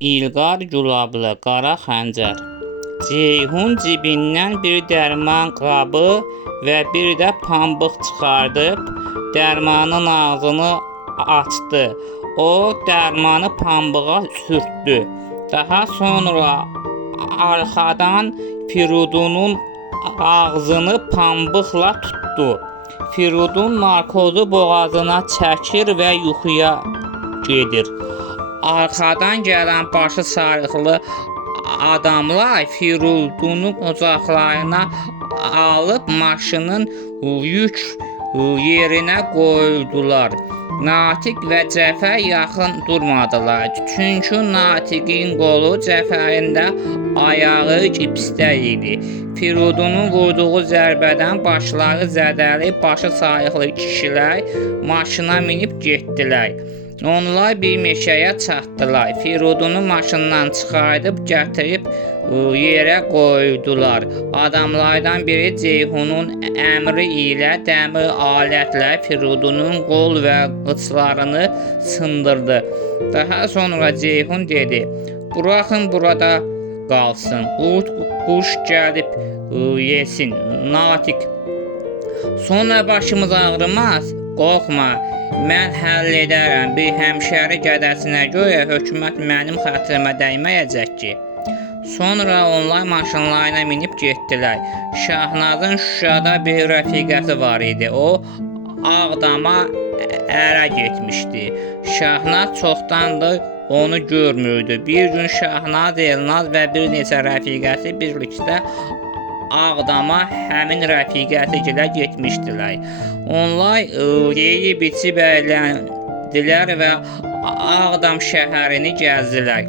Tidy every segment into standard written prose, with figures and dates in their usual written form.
İlqar gülablı qara xəncər. Ceyhun cibindən bir dərman qabı və bir də pambıq çıxardıb dərmanın ağzını açdı. O dərmanı pambığa sürtdü. Daha sonra arxadan Firudunun ağzını pambıqla tutdu. Firudun narkozu boğazına çəkir və yuxuya gedir. Arxadan gələn başı sarıqlı adamlar Firudunu ocaqlarına alıb maşının yük yerinə qoydular. Natiq və Cəfər yaxın durmadılar. Çünki Natiqin qolu Cəfərin də ayağı gipsdə idi. Firudunun vurduğu zərbədən başları zədəlib başı sarıqlı kişilər maşına minib getdilər. Onlar bir meşəyə çatdılar. Firudunu maşından çıxardıb gətirib yerə qoydular. Adamlardan biri Ceyhunun əmri ilə dəmir alətlə Firudunun qol və qıçlarını sındırdı. Daha sonra Ceyhun dedi: "Buraxın burada qalsın. Quş gəlib yesin. Natiq. Sonra başımız ağrımaz. Qorxma. Mən həll edərəm. Bir həmşəri qədəsinə görə hökumət mənim xətrimə dəyməyəcək ki." Sonra onlar maşınlarına minib getdilər. Şahnazın Şuşada bir rəfiqəsi var idi. O Ağdama ərə getmişdi. Şahnaz çoxdandır onu görmürdü. Bir gün Şahnaz, Elnaz və bir neçə rəfiqəsi birlikdə Ağdama həmin rəfiqəsi gilə getmişdilər. Onlar yeyib içib əyləndilər və Ağdam şəhərini gəzdilər.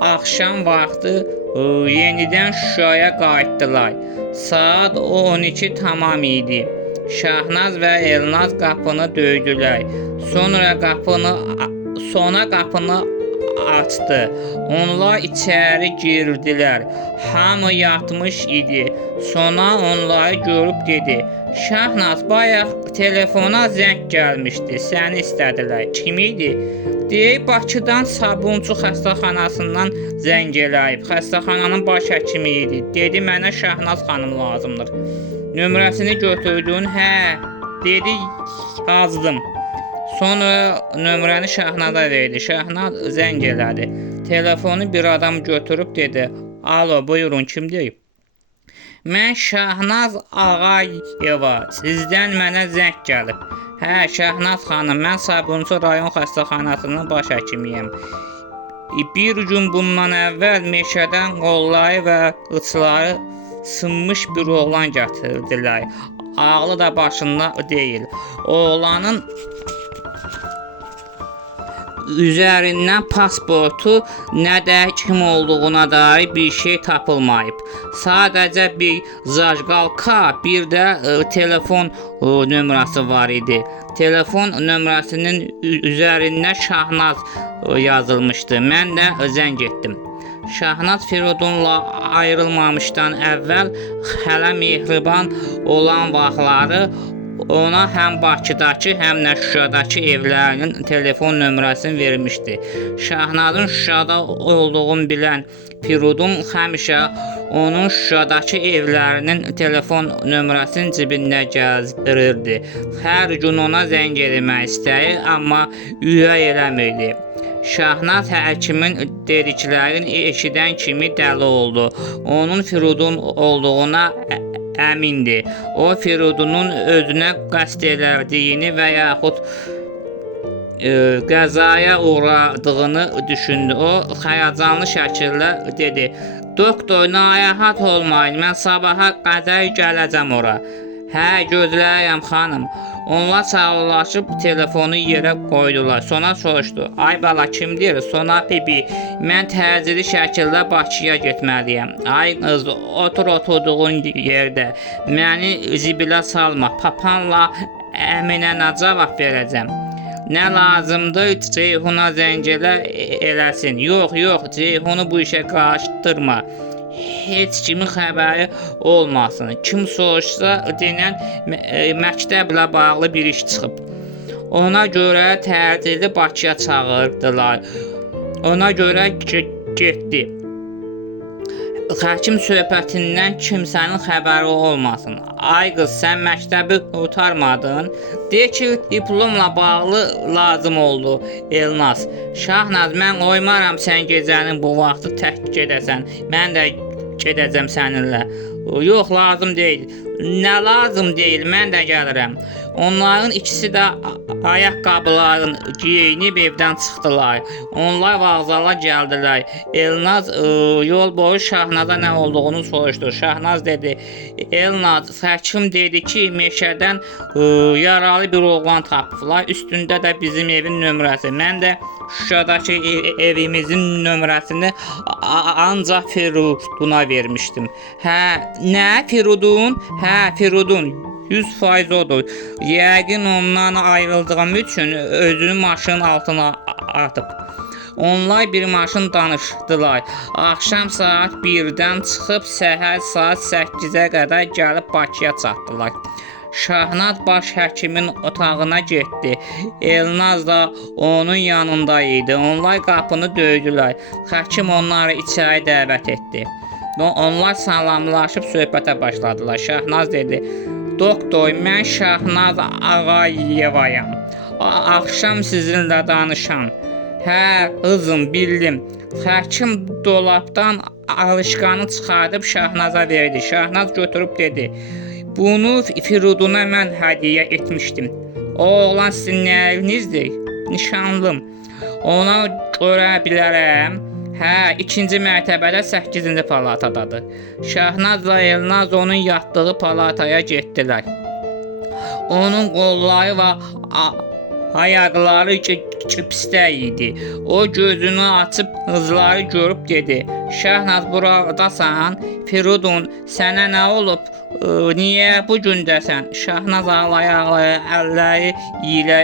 Axşam vaxtı yenidən Şuşaya qayıtdılar. Saat 12 tamam idi. Şahnaz və Elnaz qapını döydülər. Sonra qapını açdı. Onlar içəri girdilər. Hamı yatmış idi. Sonra onları görüb dedi: "Şahnaz, bayaq telefona zəng gəlmişdi. Səni istədilər. Kim idi?" Deyib Bakıdan Sabunçu xəstəxanasından zəng eləyib. Xəstəxananın baş həkimi idi. Dedi: "Mənə Şahnaz xanım lazımdır." Nömrəsini götürdün? Hə, dedi, yazdım. Sonra nömrəni Şahnaza verdi. Şahnaz zəng elədi. Telefonu bir adam götürüb dedi: "Alo, buyurun, kimdir?" "Mən Şahnaz Ağayeva. Sizdən mənə zəng gəlib." "Hə, Şahnaz xanım, mən Sabunçu rayon xəstəxanasının baş həkimiyəm. Bir gün bundan əvvəl meşədən qolları və qıçları sınmış bir oğlan gətirdilər. Ağlı da başında deyil. Oğlanın üzərindən pasportu, nə də kim olduğuna dair bir şey tapılmayıb. Sadəcə bir zajqalka, bir də telefon nömrəsi var idi. Telefon nömrəsinin üzərində Şahnaz yazılmışdı. Mən də zəng etdim." Şahnaz Firudunla ayrılmamışdan əvvəl hələ mehriban olan vaxtları ona həm Bakıdakı, həm də Şuşadakı evlərinin telefon nömrəsini vermişdi. Şahnazın Şuşada olduğunu bilən Firudun həmişə onun Şuşadakı evlərinin telefon nömrəsini cibində gəzdirirdi. Hər gün ona zəng etmək istəyir, amma ürək eləmirdi. Şahnaz həkimin dediklərini eşidən kimi dəli oldu. Onun Firudun olduğuna əmindi. O Firudunun özünə qəsd elədiyini və yaxud qəzaya uğradığını düşündü. O həyəcanlı şəkildə dedi: "Doktor, narahat olmayın. Mən sabaha qədər gələcəm ora." "Hə, gözləyirəm xanım." Onlar sağollaşıb telefonu yerə qoydular. Sonra soruşdu: "Ay bala, kimdir?" Sonra bibi: "Mən təcili şəkildə Bakıya getməliyəm." "Ay qız, otur oturduğun yerdə. Məni zibilə salma. Papanla əminə nə cavab verəcəm? Nə lazımdır, Ceyhuna zəng eləsin." "Yox, Ceyhunu bu işə qarışdırma. Heç kimin xəbəri olmasın. Kim soruşsa denən məktəblə bağlı bir iş çıxıb. Ona görə təcili Bakıya çağırdılar. Ona görə getdi. Həkim söhbətindən kimsənin xəbəri olmasın. Ay qız, sən məktəbi qurtarmadın. De ki, diplomla bağlı lazım oldu. Elnaz, Şahnaz, mən qoymaram sən gecənin bu vaxtı tək gedəsən. Mən də gedəcəm səninlə. Yox, lazım deyil. Nə lazım deyil, mən də gəlirəm. Onların ikisi də ayaqqabılarını geyinib evdən çıxdılar. Onlar vağzala gəldilər. Elnaz yol boyu Şahnaza nə olduğunu soruşdu. Şahnaz dedi: Elnaz, həkim dedi ki, meşədən yaralı bir oğlan tapıblar. Üstündə də bizim evin nömrəsi. Mən də Şuşadakı evimizin nömrəsini ancaq Firuduna vermişdim. Hə, nə Firudun? Hə, Firudun. 100% odur. Yəqin ondan ayrıldığım üçün özünü maşının altına atıb. Onlar bir maşın danışdılar. Axşam saat 1-dən çıxıb səhər saat 8-ə qədər gəlib Bakıya çatdılar. Şahnaz baş həkimin otağına getdi. Elnaz da onun yanında idi. Onlar qapını döydülər. Həkim onları içəri dəvət etdi. Onlar salamlaşıb söhbətə başladılar. Şahnaz dedi: Doktor, mən Şahnaz Ağayevayam. Axşam sizinlə danışam. Hə, qızım, bildim. Həkim dolabdan alışqanı çıxardıb Şahnaza verdi. Şahnaz götürüb dedi: Bunu Firuduna mən hədiyyə etmişdim. O oğlan sizin nəyinizdir? Nişanlım. Ona görə bilərəm. Hə, 2-ci mərtəbədə 8-ci palatadadır. Şahnazla Elnaz onun yatdığı palataya getdilər. Onun qolları və ayaqları gipsdə idi. O gözünü açıb qızları görüb dedi: Şahnaz, buradasan? Firudun, sənə nə olub? Niyə bu gündəsən? Şahnaz ağlaya-ağlaya əlləri ilə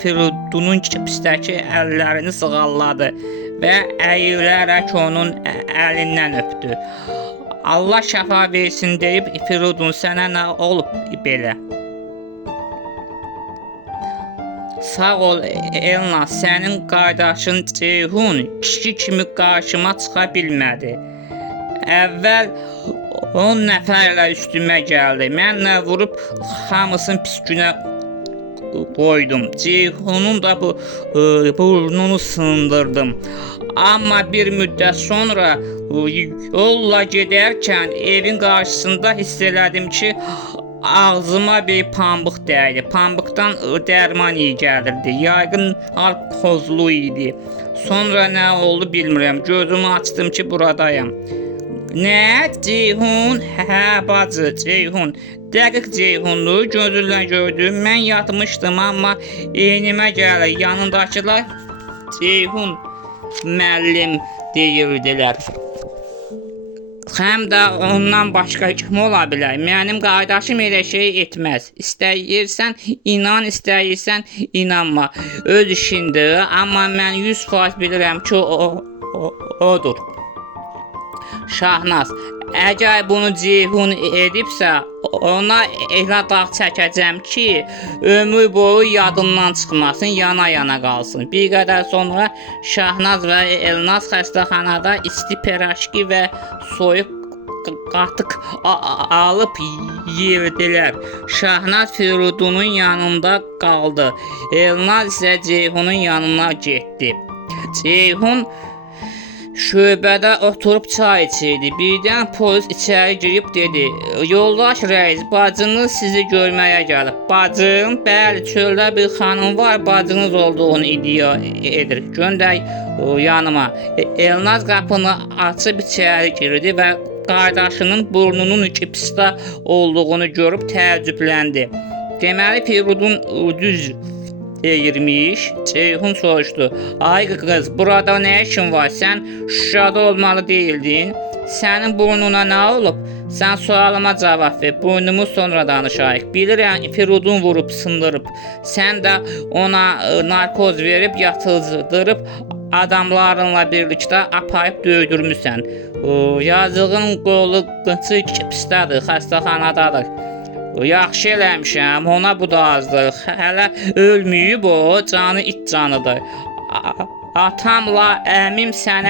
Firudunun gipsdəki əllərini sığalladı və əyilərək onun əlindən öpdü. Allah şəfa versin deyib, Firudun, sənə nə olub belə? Sağ ol Elnaz, sənin qardaşın Ceyhun kişi kimi qarşıma çıxa bilmədi. Əvvəl 10 nəfərlə üstümə gəldi. Mənlə vurub hamısını pis günə qoydum. Ceyhunun da burnunu sındırdım. Amma bir müddət sonra yolla gedərkən evin qarşısında hiss elədim ki, ağzıma bir pambıq dəydi. Pambıqdan dərman iyi gəlirdi. Yəqin alkozlu idi. Sonra nə oldu bilmirəm. Gözümü açdım ki, buradayam. Nə? Ceyhun? Hə, bacı, Ceyhun. Dəqiq Ceyhundur, gözümlə gördüm. Mən yatmışdım, amma eynimə gəlir. Yanındakılar Ceyhun müəllim deyirdilər. Həm də ondan başqa kim ola bilər? Mənim qardaşım elə şey etməz. İstəyirsən inan, istəyirsən inanma. Öz işindir, amma mən 100% bilirəm ki, odur. Şahnaz, əgər bunu Ceyhun edibsə, ona elə dağ çəkəcəm ki, ömür boyu yadından çıxmasın, yana-yana qalsın. Bir qədər sonra Şahnaz və Elnaz xəstəxanada isti piraşki və soyuq qatıq alıb yerdilər. Şahnaz Firudunun yanında qaldı. Elnaz isə Ceyhunun yanına getdi. Ceyhun şöbədə oturub çay içirdi. Birdən polis içəri girib dedi: Yoldaş rəis, bacınız sizi görməyə gəlib. Bacım? Bəli, çöldə bir xanım var, bacınız olduğunu iddia edir. Göndər yanıma. Elnaz qapını açıb içəri girdi və qardaşının burnunun gipsdə olduğunu görüb təəccübləndi. Deməli Firudun düz deyirmiş. Ceyhun soruşdu: Ay qız, burada nə işin var? Sən Şuşada olmalı deyildin. Sənin burnuna nə olub? Sən sualıma cavab ver. Burnumu sonra danışayıq. Bilirəm Firudun vurub sındırıb. Sən də ona narkoz verib yatızdırıb adamlarınla birlikdə aparıb döydürmüsən. Yazığın qolu qıçı gipsdədir, xəstəxanadadır. Yaxşı eləmişəm, ona bu da azdır. Hələ ölməyib o, canı it canıdır. atamla əmim sənə